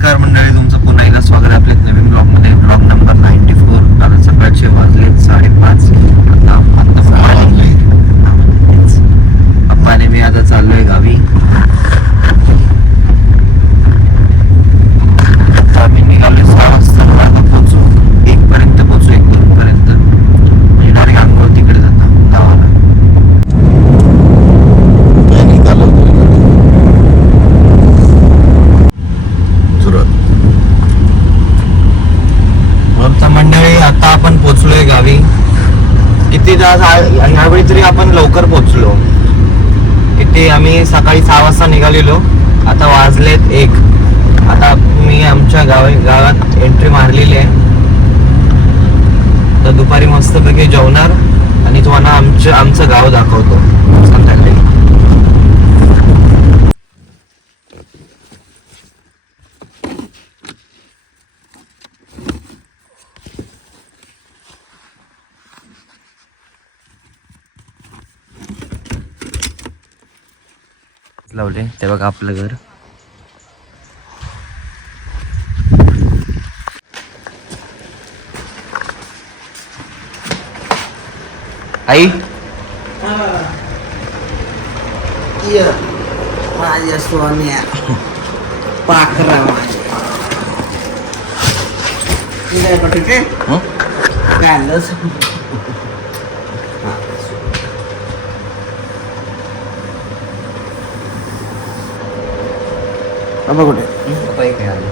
नमस्कार मंडळी, तुमचं पुन्हा एकदा स्वागत आहे आपल्या नवीन ब्लॉगमध्ये. Blog number 94. आता सकाळचे वाजलेत 5:30. पप्पाने मी आता चाललोय गावी. आम्ही निघालोय 6 वाजता. आता पोहोचू 1 पर्यंत पोहोचू, 1-2 पर्यंत. म्हणजे डायरेक्ट अंघोळ तिकडे जातो गावाला. मंडळी आता आपण पोहोचलोय गावी. किती तास ह्यावेळी तरी आपण लवकर पोहोचलो. किती आम्ही सकाळी 6 वाजता निघालेलो, आता वाजलेत 1. आता मी आमच्या गावात एंट्री मारलेली आहे. तर दुपारी मस्तपैकी जेवणार आणि तुम्हाला आमचं गाव दाखवतो संध्याकाळी. लावले ते बघा आपलं घर. आई माझ्या सोन्या पाखरा कांदच बाबा कुठे काय आलं.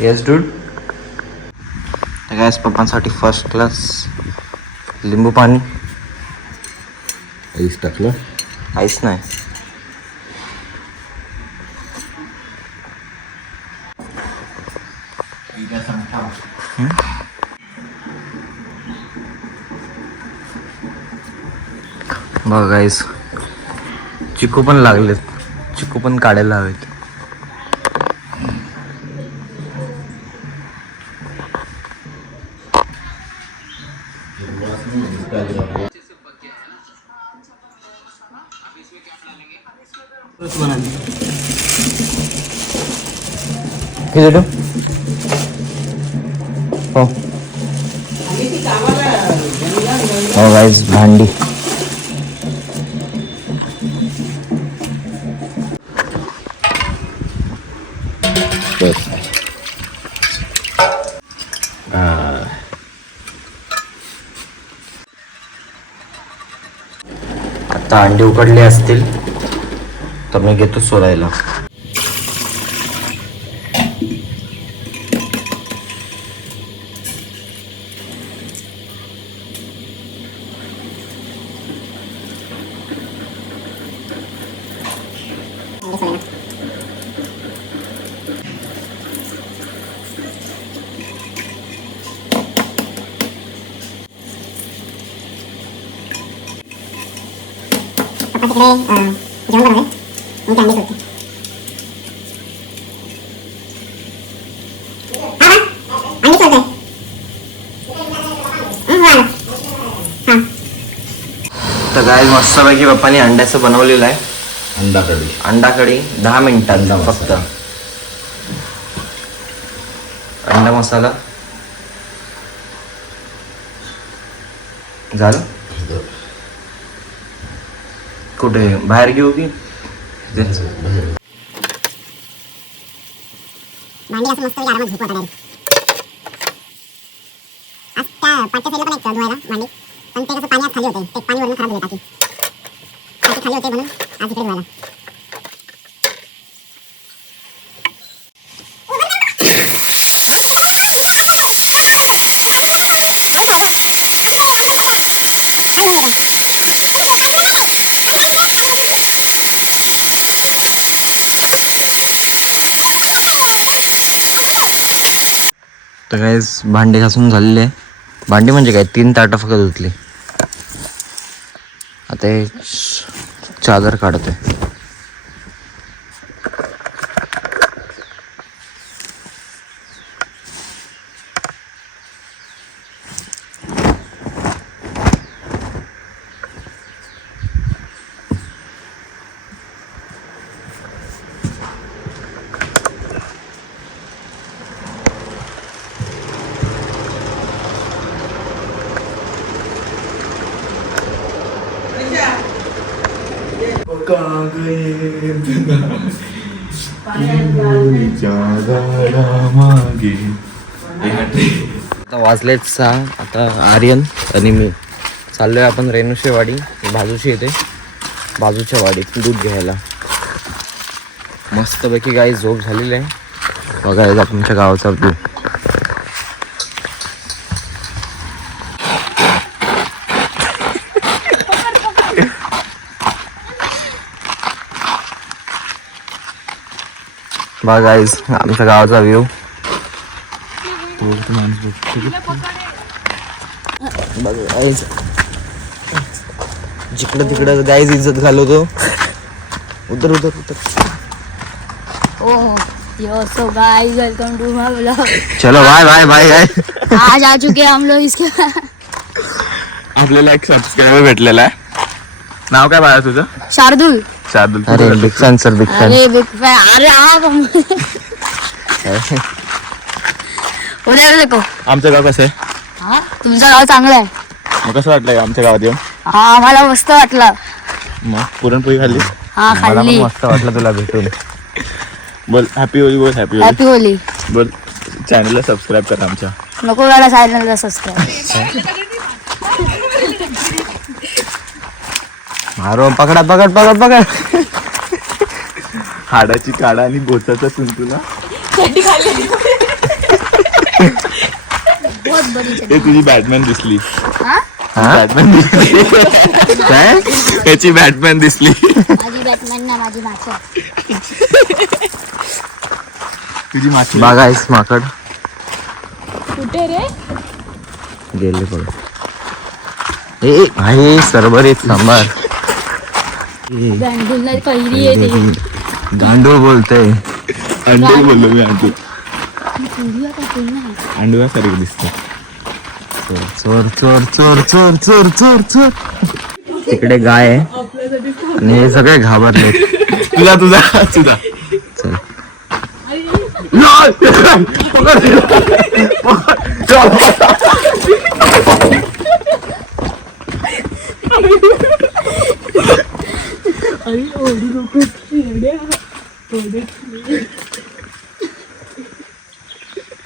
Yes dude. गॅस पप्पांसाठी फर्स्ट क्लास लिंबू पाणी. आईस टाकलं. आईस नाही. बघा गाईस, चिकू पण लागलेत. चिकू पण काढायला हवेत. हो गाईस, भांडी. आता अंडी उकडले असतील तर मी घेतो सोलायला. जेवण बनवलंय मी अंडी सोडते. अंडी सोडते. तर गाय मस्तपैकी पप्पानी अंड्याचं बनवलेलं आहे. अंडा कढी 10 मिनिटात फक्त. अंडा मसाला झालं. कुठे बाहेर घेऊ की भांडी असं मस्त आरामात झोपू आता. आज त्या पाठच्या साईडला पण एक धुवायला भांडी, पण ते कसं पाणी आज खाली होते. ते पाणी वरून खराब झाले. टाकी खाली होते म्हणून आज इकडे धुवायला. तर गाईस भांडे घासून झालेले आहे. भांडी म्हणजे काय 3 ताटं फक्त धुतली. आता हे चादर काढतोय. आता वाजलेत 6. आता आर्यन आणि मी चाललोय आपण रेणुशेवाडी बाजूशी येते. बाजूच्या वाडीत दूध घ्यायला. मस्तपैकी गाई झोप झालेली आहे. बघायला आपणच्या गावाचा व्यू. बघा गाईज आमच्या गावाचा व्ह्यू. गाईज जिकडं तिकडं गाईज इज्जत घालवतो. उतर उतर उतर. Yo so guys welcome to my vlog. चलो बाय बाय बाय बाय. आज आ चुके हम लोग इसके. आपल्याला एक सबस्क्रायबर भेटलेला आहे. नाव काय बाळा तुझं? शार्दुल. शार्दुल. अरे big fan sir big fan. अरे बिग फॅन. अरे आप उधर देखो. आमचं गाव कसं आहे? हा तुमचं गाव चांगलं आहे. मग कसं वाटलंय आमच्या गावात येऊन? हा आम्हाला मस्त वाटलं. मग पुरणपोळी खाल्ली? हा मला पण खाल्ली. मस्त वाटलं तुला भेटून. बोल हॅपी होली. बोल हॅपी होली. Happy Holy. बोल चॅनलला सबस्क्राईब करा आमच्या. नको गाडा चॅनलला सबस्क्राईब. मारो पकडा पकड पकड पकड. हाडाची काढा आणि बोचाचा तुंतुला. बहुत बरी हे तुझी बॅटमॅन दिसली. हा बॅटमॅन दिसली. काय त्याची बॅटमॅन दिसली. माझी बॅटमॅन ना माझी माछा. तुझी माछी. बागायस माकड कुठे रे? गेले पड. ए भाई सरभरीत सांबार. गांडूला पहिली येते. गांडूळ बोलतोय. अंडू बोललो मी. अंडू अंडूसारखं दिसतं. चोर चोर चोर चोर चोर चोर चोर. तिकडे गाय आहे आणि हे सगळे घाबरले. तुझा तुझा तुझा. चल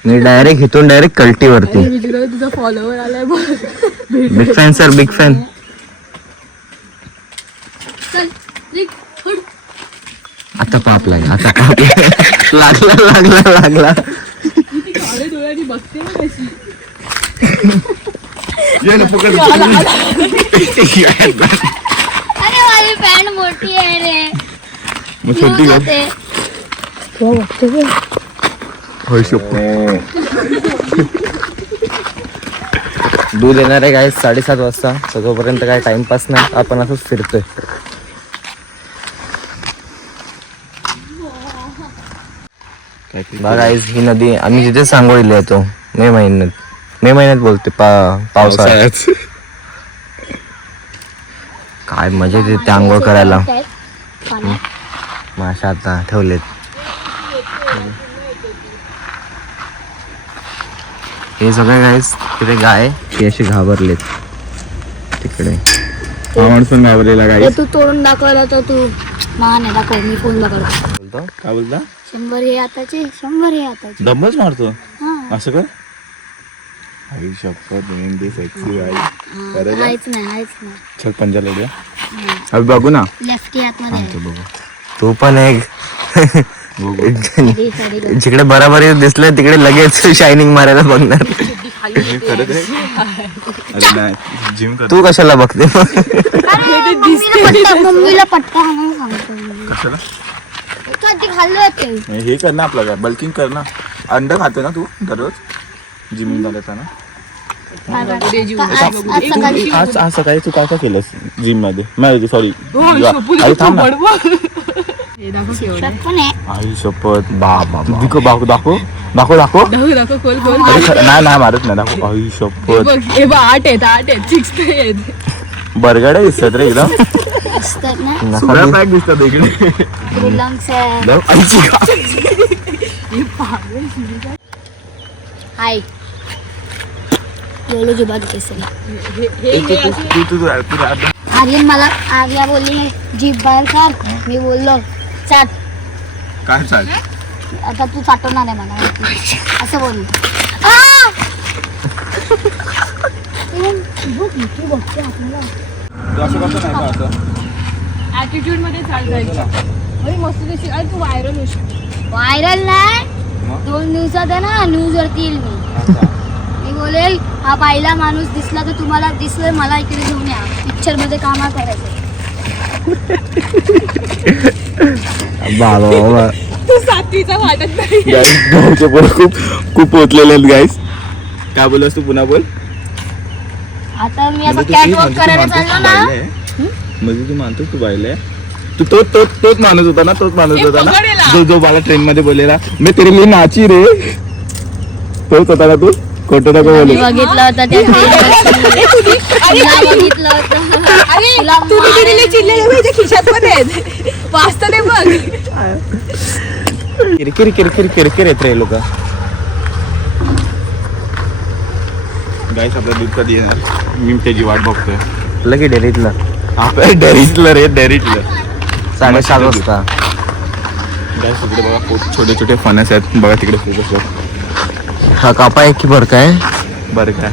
मी डायरेक्ट इथून डायरेक्ट कल्टीवरती. तुझा फॉलोवर आलाय बघ. Big fan sir big fan. चल निघ. आता पाप लागला. आता पाप लागला लागला लागला. काळे डोळ्यांनी बघते ना कशी. ये ना पकड. अरे माझी पॅन्ट मोठी आहे रे. मग छोटी घाल. होय शकतो. दूध येणार आहे काय 7:30 वाजता. तर तोपर्यंत काय टाइमपास नाही. आपण असंच फिरतोय. बघा ही नदी आम्ही जिथे सांगोळीला येतो मे महिन्यात बोलते पावसाळ्यात. काय मजा येते त्या आंघोळ करायला. माशा आता ठेवलेत. हे सगळे गाईस तिथे गाय ती अशी घाबरलेत तिकडे. हा माणूस पण घाबरलेला काय. तू तोडून दाखवला तर तू मान आहे. दाखव मी फोन दाखवला. बोलतो काय बोलता? 100 हे आताचे 100 हे आताचे. दमच मारतो हा असं कर. आई शपथ मेहंदी सेक्सी आई. हायच नाही. चल पंजा लावूया. अभी बघू ना. लेफ्टी हातमध्ये आहे. बघू तू पण एक बघू. साडी जिकडे बराबरी दिसलं तिकडे लगेच शायनिंग मारायला बघणार. खरंच आहे. अरे नाही जिम कर. तू कशाला बघते मम्मीला पट्टा आणून सांगतो मी. कशाला? कधी खाल्लं ते. हे कर ना आपलं काय बल्किंग कर ना. अंड खाते ना तू दररोज जिम जाताना? आज सकाळी आज सकाळी तू काय काय केलंस जिम मध्ये नाही सॉरी पण आहे. आई शपथ दाखव नाही मारत नाही दाखव आई शपथ 8 आहेत 6 बरगड्या दिसतात रे एकदम असतात ना सगळ्या पॅक दिसतात इकडे रिलॅक्स आहे. हाय बोलो जुबान कैसे आर्या बोलली जीभ बाहेर काढ. मी बोललो चाट. काय चाल आता तू चाटवणार आहे मला असं बोलली. तू बघते आपल्याला ऍटिट्यूड मध्ये चालतायचं अरे मस्त दिसते. अरे तू व्हायरल होशील. व्हायरल नाही 2 दिवसात आहे ना न्यूज वरती येईल मी बोलेल हा पहिला माणूस दिसला तर तुम्हाला दिसलं मला इकडे घेऊन या पिक्चर मध्ये कामा करायचं. तू 7वीचा वाटत नाही. गाईस खूप पोचलेले आहेत गाईस. काय बोलस तू पुन्हा बोल. आता मी असं कॅटवॉक करायला चाललो ना म्हणजे तू मानतो तू बायले तू तोच माणूस होता ना जो मला ट्रेन मध्ये बोललेला मी तेरी लिए नाची रे तोच होता ना तू खोटं नको बोलू. बघितलं होतं त्या बघितलं होतं. खिशात पण आहेत वाचता नाही बघ. किरकिर येत रे लोक. गाईस आपला दूध कधी येणार मी त्याची वाट बघतोय. लगे डेअरीतलं डेअरीतलं रे डेअरीतलं 7:30 वाजता. गाईस तिकडे बघा खूप छोटे छोटे फणस आहेत बघा तिकडे खूप हा कापा आहे की बरं काय बरं काय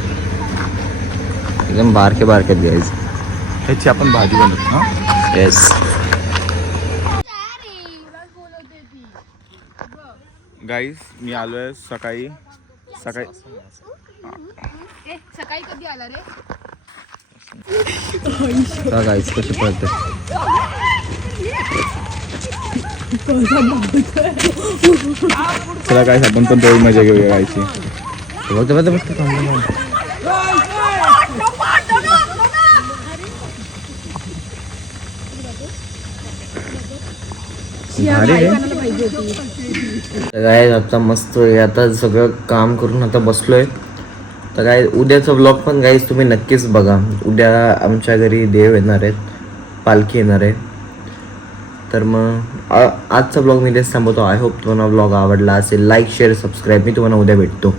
एकदम बारके घ्यायचं. ह्याची आपण भाजी बनवतो हा. येस गाईस मी आलोय सकाळी सकाळी कधी आला रे. गाईस कशी पळते चला गाईस आपण पण तेवढी मजा घेऊया गायची. बघ काय आता मस्त आता सगळं काम करून आता बसलोय. तर काय उद्याचा ब्लॉग पण गाईस तुम्ही नक्कीच बघा. उद्या आमच्या घरी देव येणार आहेत पालखी येणार आहे. तर मग आजचा ब्लॉग मी इथेच थांबवतो. आय होप तुम्हाला ब्लॉग आवडला असेल. Like share subscribe. मी तुम्हाला उद्या भेटतो.